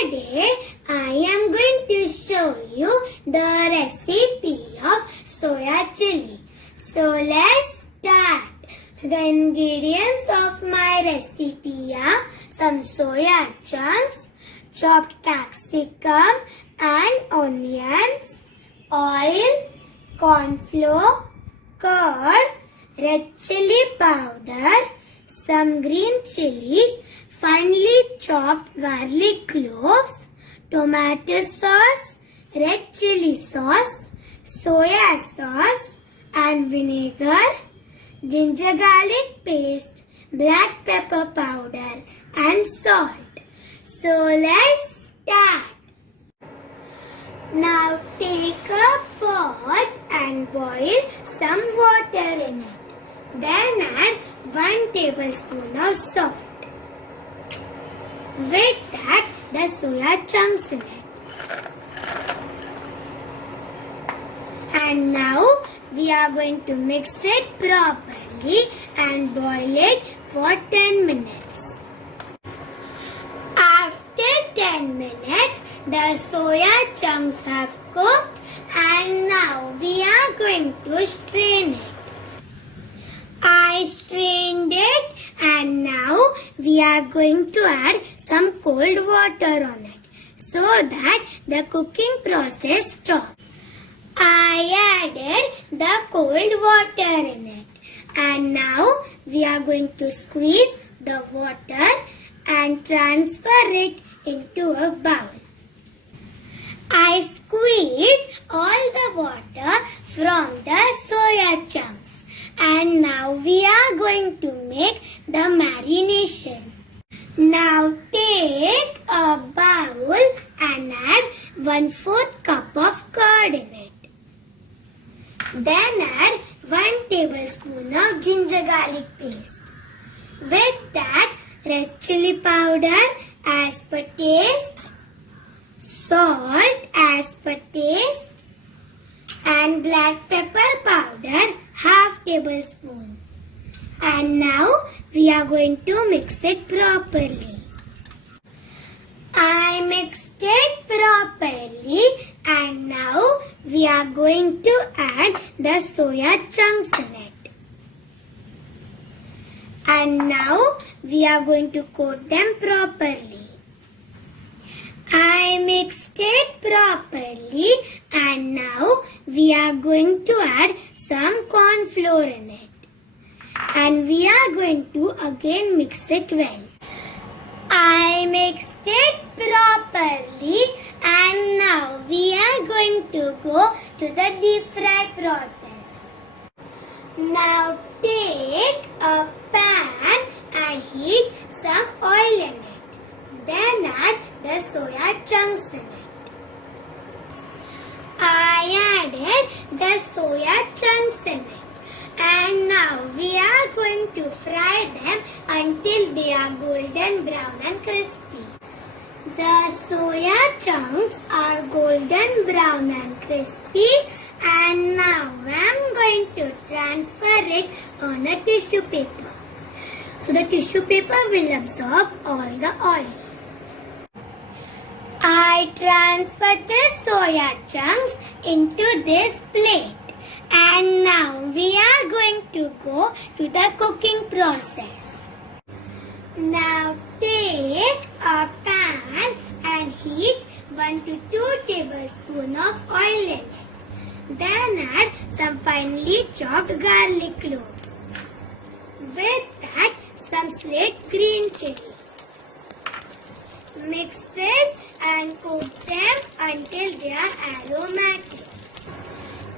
Today I am going to show you the recipe of soya chili. So let's start. So the ingredients of my recipe are some soya chunks, chopped capsicum and onions, oil, corn flour, curd, red chili powder, some green chilies, finely chopped garlic cloves, tomato sauce, red chili sauce, soya sauce and vinegar, ginger garlic paste, black pepper powder and salt. So let's start. Now take a pot and boil some water in it. Then add 1 tablespoon of salt. With that, the soya chunks in it. And now we are going to mix it properly and boil it for 10 minutes. After 10 minutes, the soya chunks have cooked and now we are going to strain it. I strained it and now we are going to add some cold water on it so that the cooking process stops. I added the cold water in it and now we are going to squeeze the water and transfer it into a bowl. I squeezed all the water from the soya chunks and now we are going to make the marination. Now take a bowl and add 1/4 cup of curd in it. Then add 1 tablespoon of ginger garlic paste. With that, red chili powder as per taste, salt as per taste and black pepper powder half tablespoon. And now we are going to mix it properly. I mixed it properly and now we are going to add the soya chunks in it. And now we are going to coat them properly. I mixed it properly and now we are going to add some corn flour in it. And we are going to again mix it well. I mixed it properly and now we are going to go to the deep fry process. Now take a pan and heat some oil in it. Then add the soya chunks in it. I added the soya chunks in it. And now we are going to fry them until they are golden brown and crispy. The soya chunks are golden brown and crispy and now I am going to transfer it on a tissue paper. So the tissue paper will absorb all the oil. I transfer the soya chunks into this plate. And now we are going to go to the cooking process. Now take a pan and heat 1 to 2 tablespoons of oil in it. Then add some finely chopped garlic cloves. With that, some slate green chilies. Mix it and cook them until they are aromatic.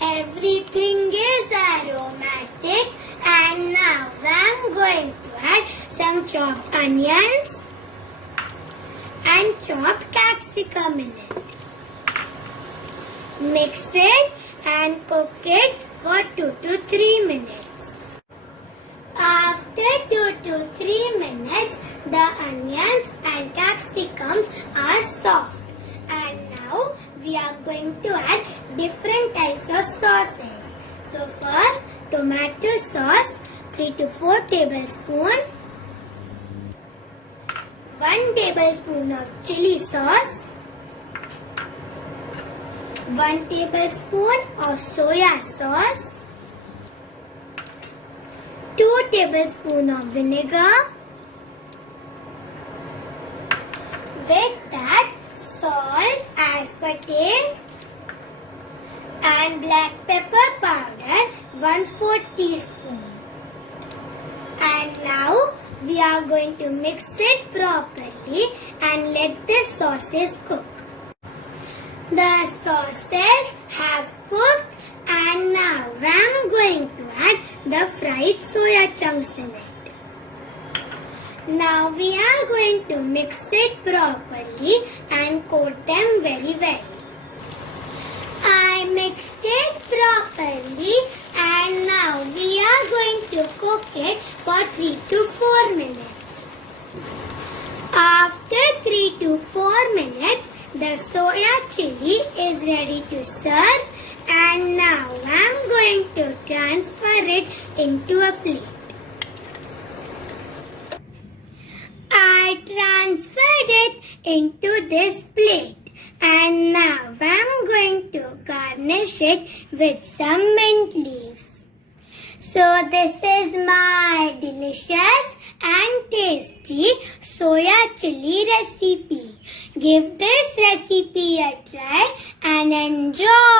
Everything is aromatic and now I am going to add some chopped onions and chopped capsicum in it. Mix it and cook it for 2 to 3 minutes. After 2 to 3 minutes, the onions and capsicums are soft. And now we are going to add different types of sauces. So first, tomato sauce 3 to 4 tablespoons. 1 tablespoon of chili sauce, 1 tablespoon of soya sauce, 2 tablespoons of vinegar. With that, salt as per taste and black pepper powder 1/4 teaspoon. And now we are going to mix it properly and let the sauces cook. The sauces have cooked and now I am going to add the fried soya chunks in it. Now we are going to mix it properly and coat them very well. I mixed it properly and now we are going to cook it for 3 to 4 minutes. After 3 to 4 minutes, the soya chili is ready to serve, and now I am going to transfer it into a plate. I transferred it into this plate, and now I am going to garnish it with some mint leaves. So this is my delicious and tasty soya chili recipe. Give this recipe a try and enjoy.